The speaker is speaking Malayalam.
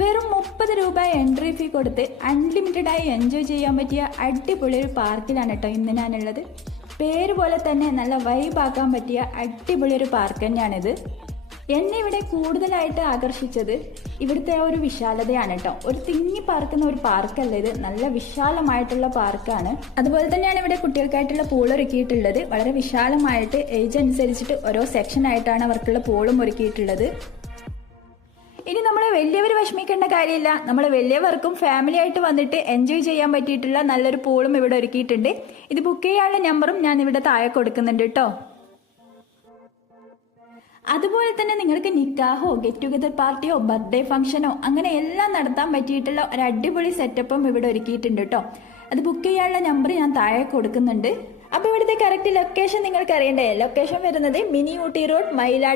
വെറും 30 രൂപ എൻട്രി ഫീ കൊടുത്ത് അൺലിമിറ്റഡ് ആയി എൻജോയ് ചെയ്യാൻ പറ്റിയ അടിപൊളി ഒരു പാർക്കിലാണ് കേട്ടോ ഇന്ന് ഞാനുള്ളത്. പേര് പോലെ തന്നെ നല്ല വൈബാക്കാൻ പറ്റിയ അടിപൊളി ഒരു പാർക്ക് തന്നെയാണിത്. എന്നെ ഇവിടെ കൂടുതലായിട്ട് ആകർഷിച്ചത് ഇവിടുത്തെ ആ ഒരു വിശാലതയാണ് കേട്ടോ. ഒരു തിങ്ങി പാർക്കുന്ന ഒരു പാർക്കല്ല ഇത്, നല്ല വിശാലമായിട്ടുള്ള പാർക്കാണ്. അതുപോലെ തന്നെയാണ് ഇവിടെ കുട്ടികൾക്കായിട്ടുള്ള പൂൾ ഒരുക്കിയിട്ടുള്ളത്. വളരെ വിശാലമായിട്ട് ഏജ് അനുസരിച്ചിട്ട് ഓരോ സെക്ഷൻ ആയിട്ടാണ് അവർക്കുള്ള പൂളും ഒരുക്കിയിട്ടുള്ളത്. ഇനി നമ്മൾ വലിയവർ വിഷമിക്കേണ്ട കാര്യമില്ല, നമ്മൾ വലിയവർക്കും ഫാമിലി ആയിട്ട് വന്നിട്ട് എൻജോയ് ചെയ്യാൻ പറ്റിയിട്ടുള്ള നല്ലൊരു പൂളും ഇവിടെ ഒരുക്കിയിട്ടുണ്ട്. ഇത് ബുക്ക് ചെയ്യാനുള്ള നമ്പറും ഞാൻ ഇവിടെ താഴെ കൊടുക്കുന്നുണ്ട് കേട്ടോ. അതുപോലെ തന്നെ നിങ്ങൾക്ക് നിക്കാഹോ ഗെറ്റ് ടുഗദർ പാർട്ടിയോ ബർത്ത്ഡേ ഫംഗ്ഷനോ അങ്ങനെ എല്ലാം നടത്താൻ പറ്റിയിട്ടുള്ള ഒരു അടിപൊളി സെറ്റപ്പും ഇവിടെ ഒരുക്കിയിട്ടുണ്ട് കേട്ടോ. അത് ബുക്ക് ചെയ്യാനുള്ള നമ്പർ ഞാൻ താഴെ കൊടുക്കുന്നുണ്ട്. അപ്പോൾ ഇവിടുത്തെ കറക്റ്റ് ലൊക്കേഷൻ നിങ്ങൾക്ക് അറിയണ്ടേ? ലൊക്കേഷൻ വരുന്നത് മിനി ഊട്ടി റോഡ്, മയിലാട്